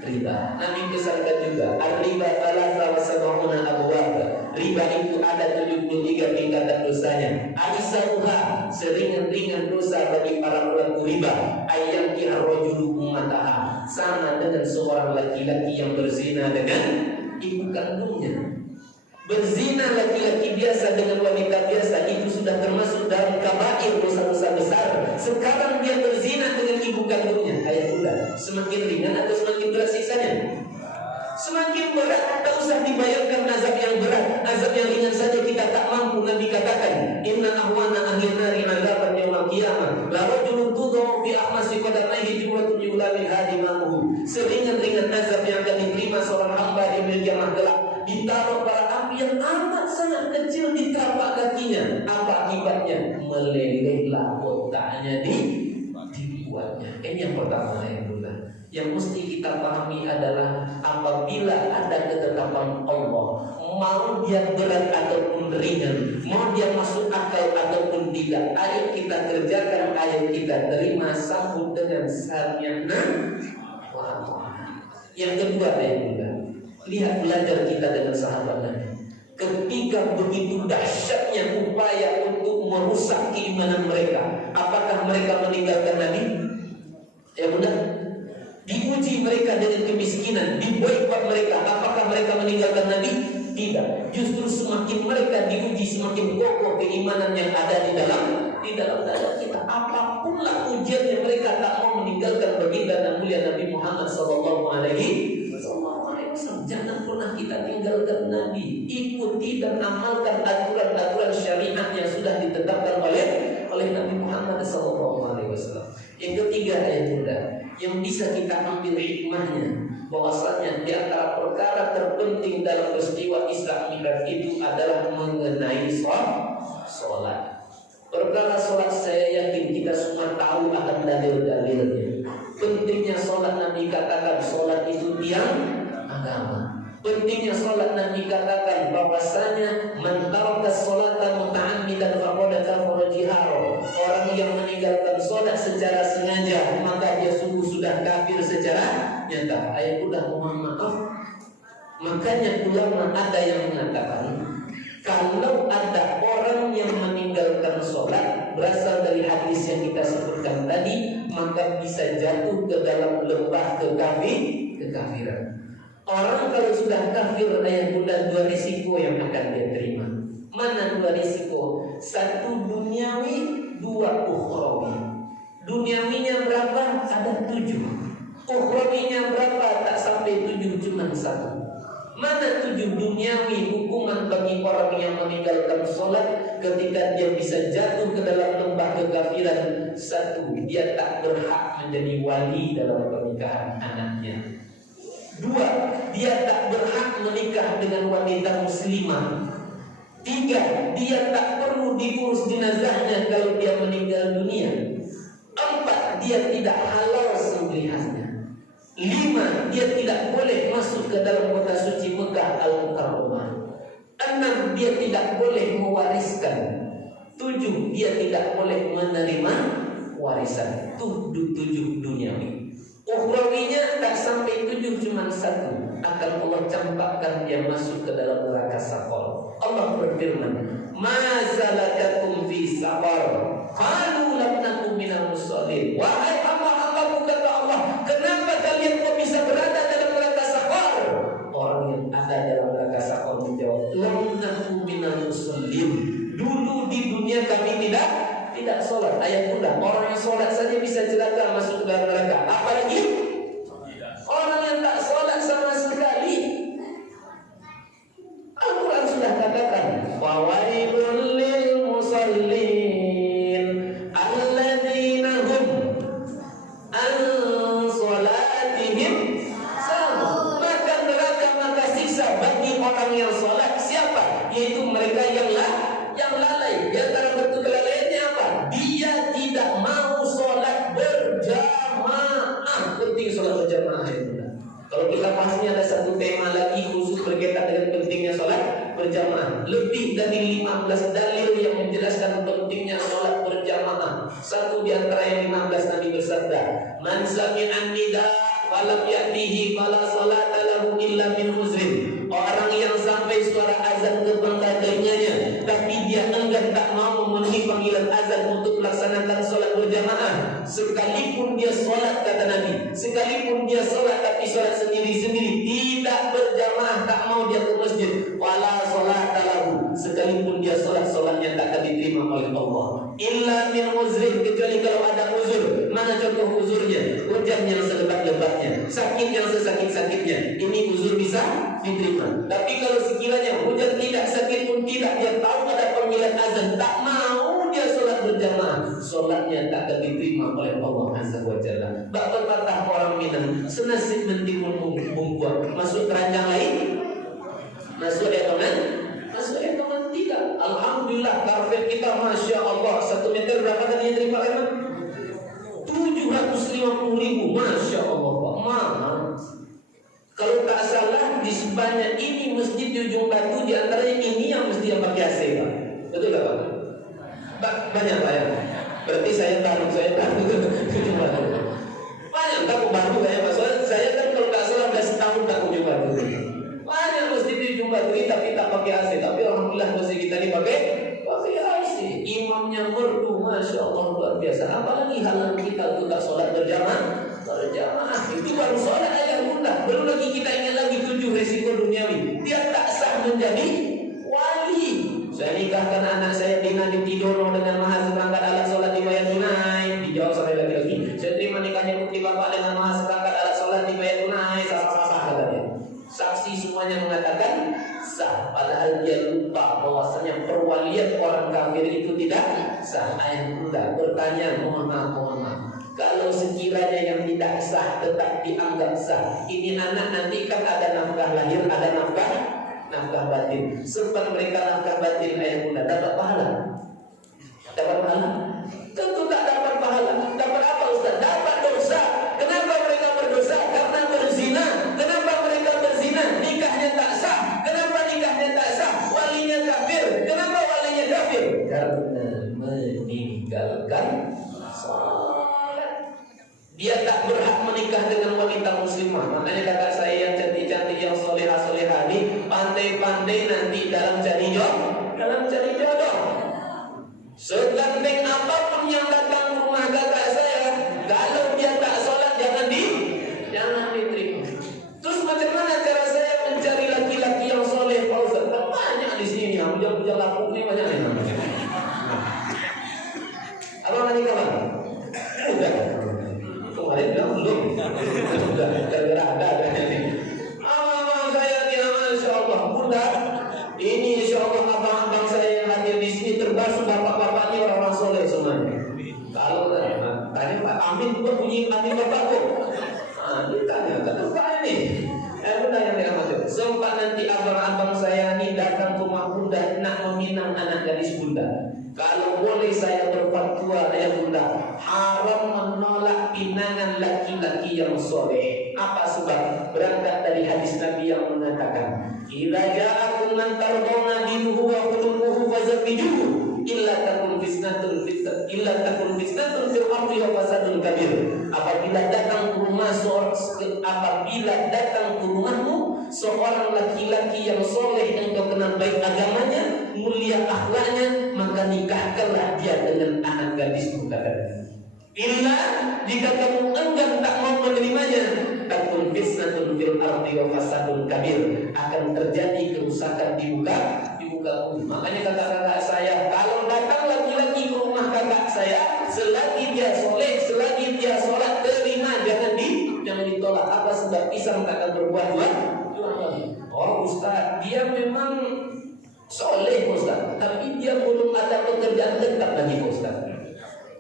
riba. Nabi pesankan juga, ar-riba thalatha wa sab'una abwab. Riba itu ada 73 tingkatan dosanya. Aisyah seringan-ringan dosa bagi para pelaku riba. Ayat rajulu ummataha, sama dengan seorang laki-laki yang berzina dengan ibu kandungnya. Berzina laki-laki biasa dengan wanita biasa itu sudah termasuk dalam kabair, dosa-dosa besar. Sekarang dia berzina dengan ibu kandungnya. Ayat udah, semakin ringan atau semakin berat siksanya? Semakin berat, tak usah dibayarkan azab yang berat. Azab yang ringan saja kita tak mampu. Nabi katakan, inna ahwana ahli nari azaban yaumil qiyamah la rajulun tudau fi ahmasi qadamaihi jumlatun yula min hadimahu. Seringan-ringan azab yang akan diterima seorang hamba di yaumil kiamat kelak, ditaruh para api yang amat sangat kecil di telapak kakinya. Apa akibatnya? Melelehlah otaknya dibuatnya. Ini yang pertama ya bunda. Yang mesti kita pahami adalah apabila ada ketetapan Allah, mau dia berat ataupun ringan, mau dia masuk akal ataupun tidak, ayo kita kerjakan, ayo kita terima, sambut dengan sami'na wa ata'na. Yang kedua ya bunda, lihat belajar kita dengan sahabat Nabi. Ketika begitu dahsyatnya upaya untuk merusak keimanan mereka, apakah mereka meninggalkan Nabi? Ya bunda, diuji mereka dengan kemiskinan, diboikot mereka, apakah mereka meninggalkan Nabi? Tidak. Justru semakin mereka diuji, semakin kokoh keimanan yang ada di dalam dada kita. Apapun lah ujiannya, mereka tak mau meninggalkan baginda dan mulia Nabi Muhammad sallallahu alaihi wasallam. Jangan pernah kita tinggalkan Nabi. Ikuti dan amalkan aturan-aturan syariat yang sudah ditetapkan oleh Nabi Muhammad sallallahu alaihi wasallam. Yang ketiga bunda, yang bisa kita ambil hikmahnya, bahwasanya di antara perkara terpenting dalam peristiwa Isra Mi'raj itu adalah mengenai sholat. Perkara sholat saya yakin kita semua tahu akan dalil-dalilnya. Pentingnya sholat, Nabi katakan sholat itu tiang agama. pentingnya sholat Nabi katakan bahwasanya man taraka sholata muta'ammidan faqad kafara jihara. Orang yang meninggalkan sholat secara sengaja maka dia sungguh sudah kafir secara nyata. Ayat udah mohon maaf. Makanya ulama ada yang mengatakan kalau ada orang yang meninggalkan sholat berasal dari hadis yang kita sebutkan tadi, maka bisa jatuh ke dalam lembah kekafiran. Orang kalau sudah kafir ayat bunda dua risiko yang akan dia terima. Mana dua risiko? Satu duniawi, dua ukhrawi. Duniawinya berapa? Ada 7. Ukhrawinya berapa? Tak sampai 7, cuma 1. Mana 7 duniawi hukuman bagi orang yang meninggalkan sholat ketika dia bisa jatuh ke dalam lembah kekafiran? 1, dia tak berhak menjadi wali dalam pernikahan anaknya. 2, dia tak berhak menikah dengan wanita muslimah. 3, dia tak perlu diurus jenazahnya kalau dia meninggal dunia. 4, dia tidak halal sembelihannya. 5, dia tidak boleh masuk ke dalam kota suci Mekah Al-Mukarramah. 6, dia tidak boleh mewariskan. 7, dia tidak boleh menerima warisan. 7 duniawi. Ukhrawinya tak sampai 7, cuma 1. Akan Allah campakkan dia masuk ke dalam neraka Saqar. Allah berfirman, "Ma salakakum fi saqar? Qalu lam nakum minal musallin." Wahai hamba-hambaku, kata Allah, kenapa kalian kok bisa berada dalam neraka Saqar? Orang yang ada dalam neraka Saqar menjawab, "Lam nakum minal musallin." Dulu di dunia kami tidak sholat. Ayat mudah, orang yang sholat saja bisa celaka masuk ke dalam neraka, apalagi orang yang tak sholat sama sekali. Al-Quran sudah katakan, fawailul lil musallin alladzina hum an sholatihim sahun. Maka neraka, maka siksa bagi orang yang sholat. Siapa? Yaitu mereka yang lalai. Di antara bentuk kelalaiannya apa? Dia tidak mau sholat berjamaah. Penting sholat berjamaah itu. Kalau kita bahasnya ada satu tema lagi khusus berkaitan dengan pentingnya sholat berjamaah. Lebih dari 15 dalil yang menjelaskan pentingnya sholat berjamaah. Satu di antara yang 15 Nabi bersabda, "Man sami'an nida falam ya'tihi fala sholata lahu illa min uzrin." Orang yang sampai suara azan ke telinganya tapi dia enggan tak mau memenuhi panggilan azan untuk melaksanakan sholat berjamaah, sekalipun dia sholat, kata Nabi, sekalipun dia sholat tapi sholat sendiri-sendiri, tidak berjamaah, tak mau dia ke masjid, wala sholat lahu, sekalipun dia sholatnya tak akan diterima oleh Allah, illa min uzrin, kecuali kalau ada uzur. Mana contoh uzurnya? Hujan yang selebat-lebatnya, sakit yang sesakit-sakitnya, ini uzur bisa diterima. Tapi kalau sekiranya hujan tidak, sakit pun tidak, dia tahu ada panggilan azan, tak mau dia sholat berjamaah, sholatnya tak akan diterima oleh Allah Azza wa Jalla. Bak pepatah orang Minang, senasib mentimun bungkuan, masuk keranjang lain, masuk ekongan, masuk ekongan tidak. Alhamdulillah karpet kita Masya Allah 1 meter berapa tadi yang terima enak? 750.000, Masya Allah Pak, mahal. Kalau tak salah di sebanyak ini masjid di ujung Batu, di antaranya ini yang mesti yang pakai AC, Pak. Betul tak Pak? Banyak Pak ya. Berarti saya tahu ujung Batu. Banyak takut baru kayak Pak. Soalnya saya kan kalau tak salah 10 tahun tak ujung Batu. Banyak masjid di ujung Batu ini tapi tak pakai AC. Tapi alhamdulillah masjid kita ini pakai AC. Imamnya merdu, Masya Allah luar biasa. Apalagi halang kita untuk tak sholat berjamaah. Itu baru sholat ayat bunda. Belum lagi kita ingat lagi 7 resiko duniawi. Dia tak sah menjadi wali. Saya nikahkan anak saya dengan Tidoro dengan mahar seperangkat alat sholat dibayar tunai. Dijawab sampai lagi. Saya terima nikahnya putri bapak dengan mahar seperangkat alat sholat dibayar tunai. Sah katanya. Saksi semuanya mengatakan sah. Padahal dia lupa bahwasanya perwalian orang kafir itu tidak sah. Ayat bunda bertanya, mohon maaf. Kalau sekiranya yang tidak sah tetap dianggap sah, ini anak nanti kan ada nafkah lahir, ada nafkah batin. Sempat mereka nafkah batin ayah bunda, dapat pahala? Dapat pahala? Tentu tak dapat pahala. Dapat apa Ustaz? Dapat dosa. Kenapa mereka berdosa? Karena berzina. Kenapa mereka berzina? Nikahnya tak nanti abang-abang saya ini datang ke rumah bunda nak meminang anak gadis bunda, kalau boleh saya berfatwa ya bunda, haram menolak pinangan laki-laki yang soleh. Apa sebab? Berangkat dari hadis Nabi yang mengatakan, idza ja'akum man tardawna dinuhu wa khuluquhu fazawwijuhu illa takun fitnatun fil ardi wa fasadun kabir. Apabila datang ke rumahmu seorang laki-laki yang soleh, engkau kenal baik agamanya, mulia akhlaknya, maka nikahkanlah dia dengan anak gadismu, kata. Illa jika kamu enggan tak mau menerimanya, takun fitnatun fil ardi wa fasadun kabir, akan terjadi kerusakan di muka bumi. Makanya kata kakak saya, kalau datang laki-laki ke rumah kakak saya, selagi dia soleh, selagi dia sholat, terima, jangan ditolak. Apa sebab? Pisang tak akan berbuah dua kali. Oh Ustaz, dia memang soleh Ustaz, tapi dia belum ada pekerjaan tetap lagi Ustaz.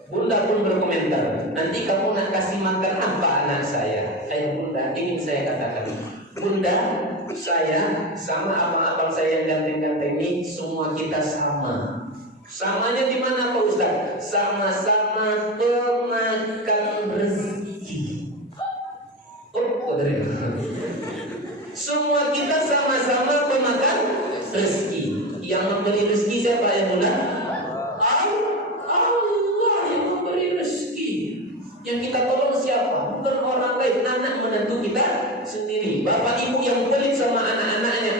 Bunda pun berkomentar, nanti kamu nak kasih makan apa anak saya? Bunda, ingin saya katakan, Bunda, saya sama abang-abang saya yang ganteng-ganteng ini, semua kita sama. Samanya di mana Pak Ustaz? Sama-sama pemakan rezeki. Semua kita sama-sama pemakan rezeki. Yang memberi rezeki siapa ya Bunda? Allah yang memberi rezeki. Yang kita tolong siapa? Bukan orang lain, anak menantu kita sendiri. Bapak ibu yang pelit sama anak-anaknya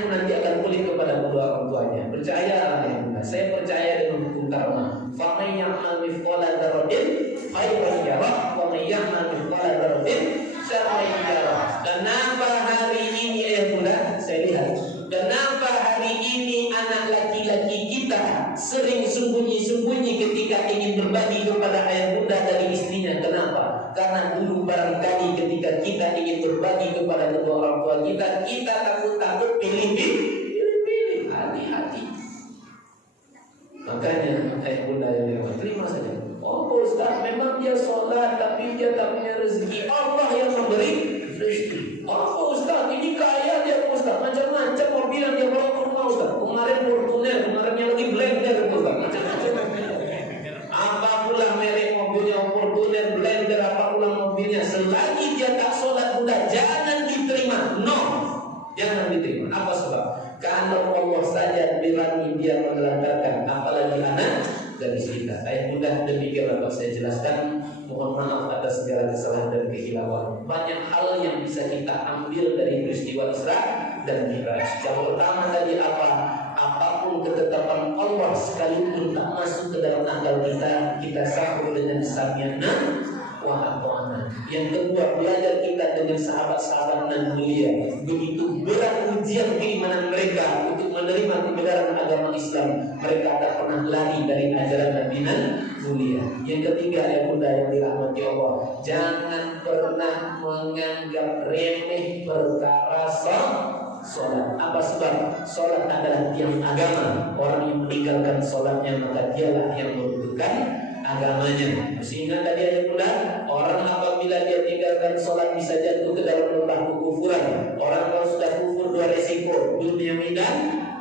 pun nanti akan pelit kepada kedua orang tuanya. Percayalah ya Bunda, saya percaya dengan hukum karma. Faman ya'mal mithqala dzarratin khairan yarah, wa man ya'mal mithqala dzarratin syarran yarah. Kenapa hari ini ya Bunda, saya lihat, kenapa hari ini anak laki-laki kita sering sembunyi-sembunyi ketika ingin berbagi kepada ayah bunda dari istrinya? Kenapa? Karena dulu barangkali ketika kita ingin berbagi kepada kedua orang tua kita takut-takut pilih-pilih. Hati-hati. Makanya ayah bunda yang terima saja. Oh Ustaz, memang dia sholat tapi dia tak punya rezeki. Allah yang memberi rezeki. Oh Ustaz, ini kaya dia Ustaz, macam-macam mobil yang dia bawa ke rumah Ustaz. Kemarin Fortuner, kemarin yang lagi Blender Ustaz, macam-macam. Apa pula merek mobilnya, Fortuner, Blender, apa pula mobilnya, selagi dia tak sholat Bunda, jangan diterima. No, jangan diterima. Apa sebab? Karena Allah saja berani dia menelantarkan, apalagi anak gadis kita. Ayah bunda, demikian dapat saya jelaskan. Mohon maaf atas segala kesalahan dan kehilafan. Banyak hal yang bisa kita ambil dari peristiwa Isra dan Mi'raj. Yang pertama tadi apa? Apapun ketetapan Allah sekalipun tak masuk ke dalam akal kita sahur dengan sami'na wa ata'na. Yang kedua, belajar kita dengan sahabat-sahabat nan mulia. Begitu berat ujian keimanan mereka untuk menerima kebenaran agama Islam, mereka tak pernah lari dari ajaran Nabi nan mulia. Yang ketiga ya bunda yang dirahmati Allah, jangan pernah menganggap remeh perkara sholat. Apa sebab? Sholat adalah tiang agama. Orang yang meninggalkan sholatnya maka dialah yang meruntuhkan agamanya. Sehingga tadi ada bunda, orang apabila dia tinggalkan sholat bisa jatuh ke dalam lembah kekufuran. Orang kalau sudah kufur dua resiko, duniawi dan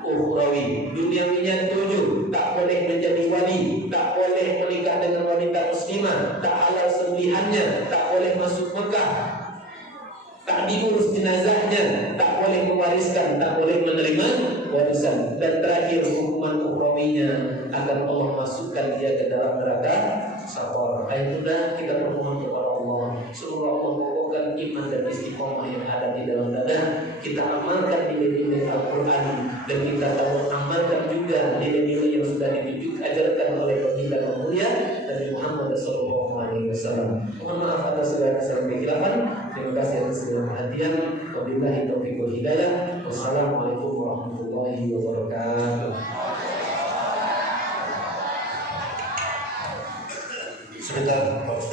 ukhrawi. Duniawinya 7, tak boleh menjadi wali, tak boleh menikah dengan wanita muslimah, tak halal sembelihannya, tak boleh masuk Mekah, tak diurus jenazahnya, tak boleh mewariskan, tak boleh menerima warisan. Dan terakhir hukuman ukhrawinya akan Allah masukkan dia ke dalam neraka saqar. Ayat bunda, kita bermohon kepada Allah, semoga Allah mengukuhkan iman dan istiqomah yang ada di dalam dada. Kita amalkan nilai-nilai Al-Quran dan kita tahu amalkan juga nilai-nilai yang sudah ditunjuk ajarkan oleh baginda yang mulia Nabi Muhammad SAW. Mohon maaf atas segala kesalahan kehilafan. Terima kasih atas segala perhatian. Wabillahi taufiq wal hidayah. Wassalamualaikum warahmatullahi wabarakatuh. Sebentar, Pak Ustaz.